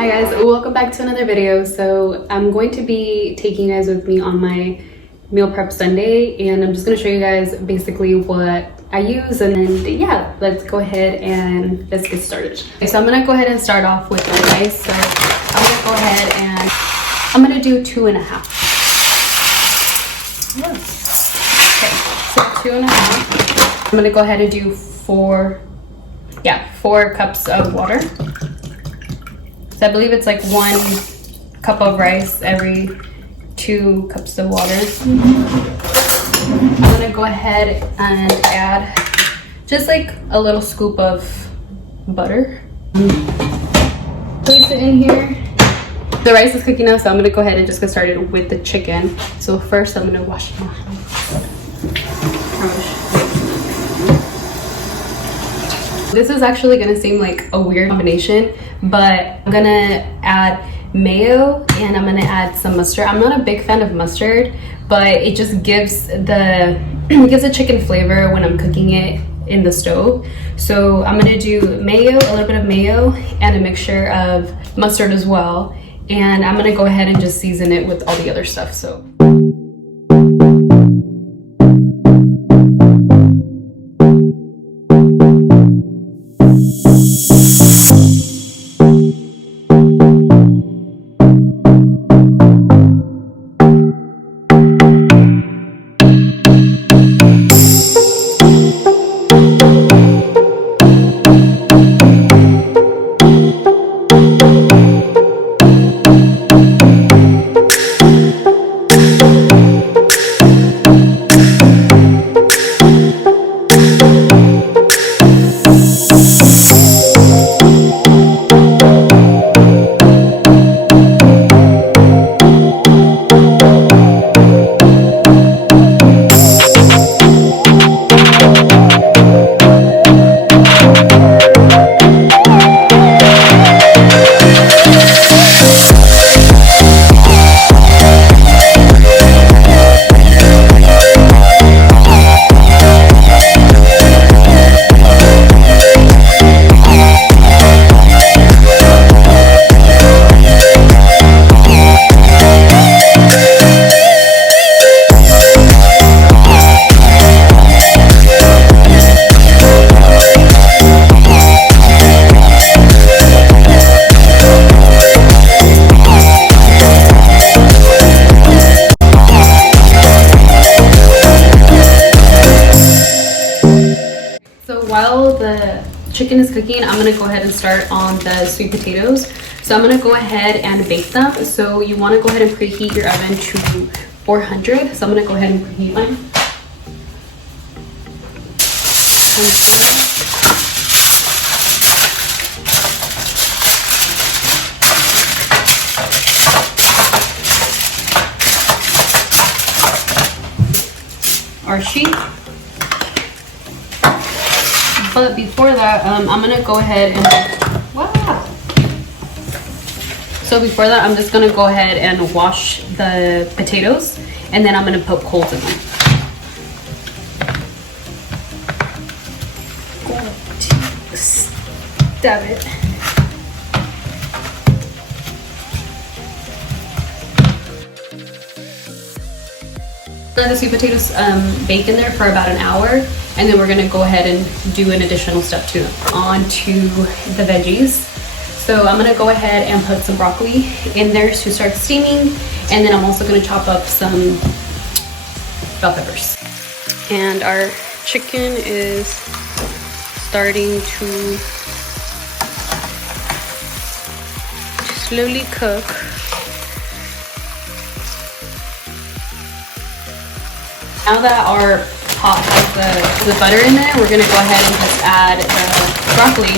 Hi guys, welcome back to another video. So I'm going to be taking you guys with me on my meal prep Sunday, and I'm just going to show you guys basically what I use, and then yeah, let's go ahead and let's get started. Okay, so I'm going to go ahead and start off with the rice. So I'm going to go ahead and I'm going to do 2.5. Okay, so 2.5. I'm going to go ahead and do 4 cups of water. So I believe it's like 1 cup of rice every 2 cups of water. I'm gonna go ahead and add just like a little scoop of butter. Place it in here. The rice is cooking now, so I'm gonna go ahead and just get started with the chicken. So first I'm gonna wash my hands. This is actually gonna seem like a weird combination, but I'm gonna add mayo and I'm gonna add some mustard. I'm not a big fan of mustard, but it just gives the chicken flavor when I'm cooking it in the stove. So I'm gonna do mayo, a little bit of mayo, and a mixture of mustard as well. And I'm gonna go ahead and just season it with all the other stuff. So. While the chicken is cooking, I'm gonna go ahead and start on the sweet potatoes. So I'm gonna go ahead and bake them. So you wanna go ahead and preheat your oven to 400. So I'm gonna go ahead and preheat mine. Our sheet. But before that, I'm gonna go ahead and So before that, I'm just gonna go ahead and wash the potatoes, and then I'm gonna poke holes in them. Stab it. Let the sweet potatoes bake in there for about an hour, and then we're gonna go ahead and do an additional step to onto the veggies. So I'm gonna go ahead and put some broccoli in there to start steaming, and then I'm also gonna chop up some bell peppers. And our chicken is starting to slowly cook. Now that our pot has the butter in there, we're gonna go ahead and just add the broccoli.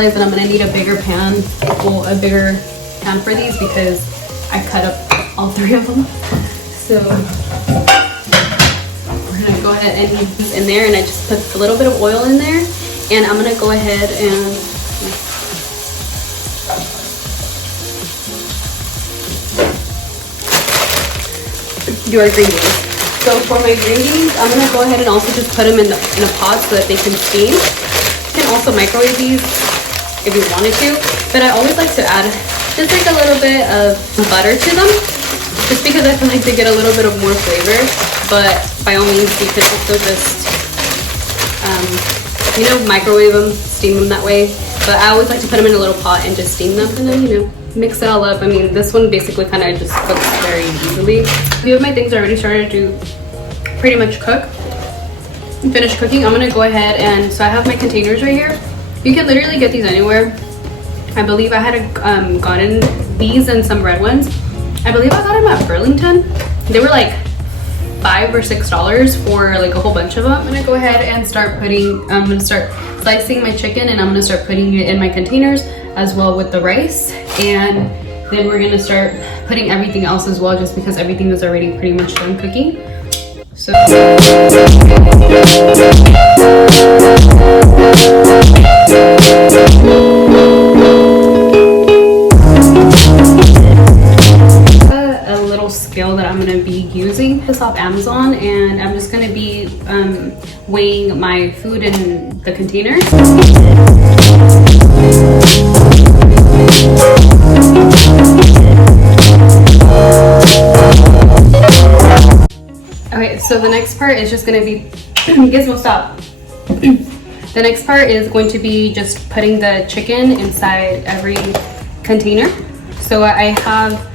realized that I'm gonna need a bigger pan, well, a bigger pan for these because I cut up all 3 of them. So we're gonna go ahead and use these in there, and I just put a little bit of oil in there, and I'm gonna go ahead and do our green beans. So for my green beans, I'm gonna go ahead and also just put them in a pot so that they can steam. You can also microwave these if you wanted to, but I always like to add just like a little bit of butter to them, just because I feel like they get a little bit of more flavor. But by all means, you could also just, you know, microwave them, steam them that way. But I always like to put them in a little pot and just steam them, and then, you know, mix it all up. I mean, this one basically kind of just cooks very easily. A few of my things already started to pretty much cook, finish cooking. I'm gonna go ahead and, so I have my containers right here. You can literally get these anywhere. I believe I had gotten these and some red ones. I believe I got them at Burlington. They were like $5 or $6 for like a whole bunch of them. I'm gonna go ahead and start putting, I'm gonna start slicing my chicken, and I'm gonna start putting it in my containers as well with the rice. And then we're gonna start putting everything else as well, just because everything is already pretty much done cooking. So a little scale that I'm gonna be using this off Amazon, and I'm just gonna be weighing my food in the containers. Okay, so the next part is just gonna be, Gizmo, stop. The next part is going to be just putting the chicken inside every container. So I have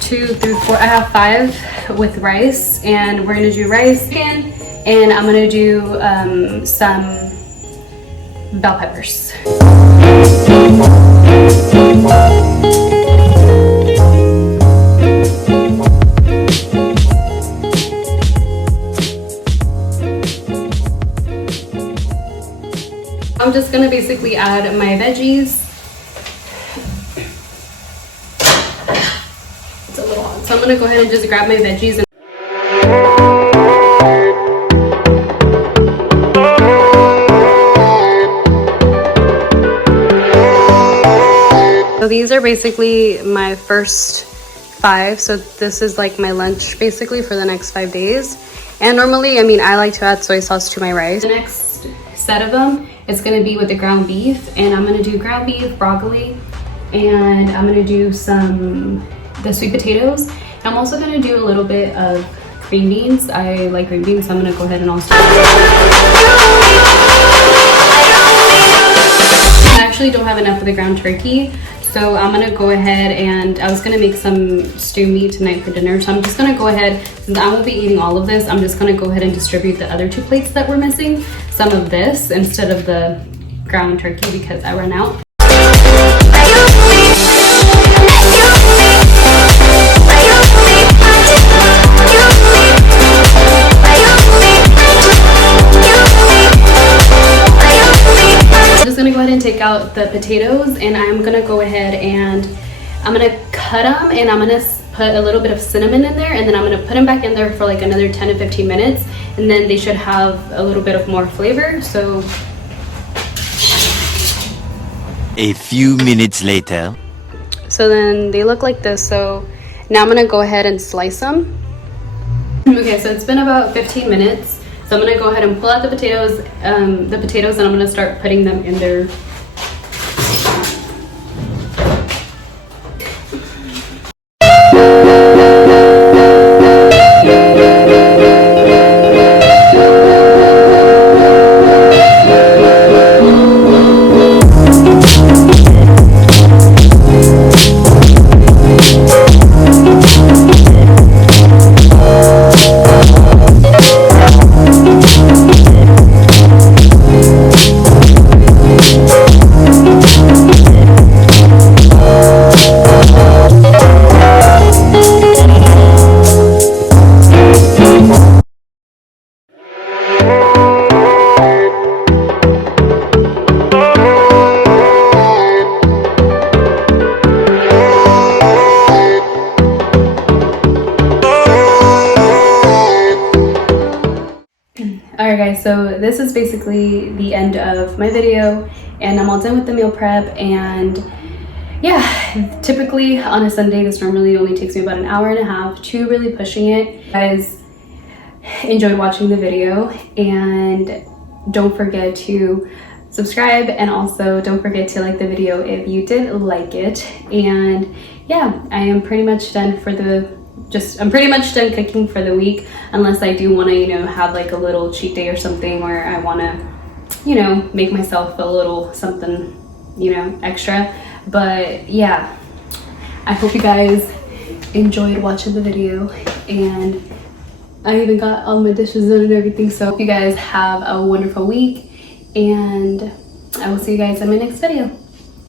2, 3, 4, I have 5 with rice, and we're gonna do rice, chicken, and I'm gonna do some bell peppers. I'm just gonna basically add my veggies. It's a little hot, so I'm gonna go ahead and just grab my veggies and so these are basically my first 5. So this is like my lunch basically for the next 5 days. And normally, I mean, I like to add soy sauce to my rice. The next set of them is gonna be with the ground beef, and I'm gonna do ground beef, broccoli, and I'm gonna do the sweet potatoes. I'm also gonna do a little bit of green beans. I like green beans, so I'm gonna go ahead and also. I actually don't have enough of the ground turkey, so I'm gonna go ahead and I was gonna make some stew meat tonight for dinner. So I'm just gonna go ahead, since I won't be eating all of this, I'm just gonna go ahead and distribute the other 2 plates that we're missing, some of this instead of the ground turkey, because I ran out. Gonna go ahead and take out the potatoes, and I'm gonna go ahead and I'm gonna cut them, and I'm gonna put a little bit of cinnamon in there, and then I'm gonna put them back in there for like another 10 to 15 minutes, and then they should have a little bit of more flavor. So a few minutes later. So then they look like this. So now I'm gonna go ahead and slice them. Okay, so it's been about 15 minutes. So I'm gonna go ahead and pull out the potatoes, and I'm gonna start putting them in there. guys, so this is basically the end of my video, and I'm all done with the meal prep. And yeah, typically on a Sunday this normally only takes me about an hour and a half to really pushing it. You guys enjoyed watching the video, and don't forget to subscribe, and also don't forget to like the video if you did like it. And yeah, I am pretty much done for I'm pretty much done cooking for the week, unless I do want to, you know, have like a little cheat day or something where I want to, you know, make myself a little something, you know, extra. But yeah, I hope you guys enjoyed watching the video, and I even got all my dishes done and everything. So hope you guys have a wonderful week, and I will see you guys in my next video.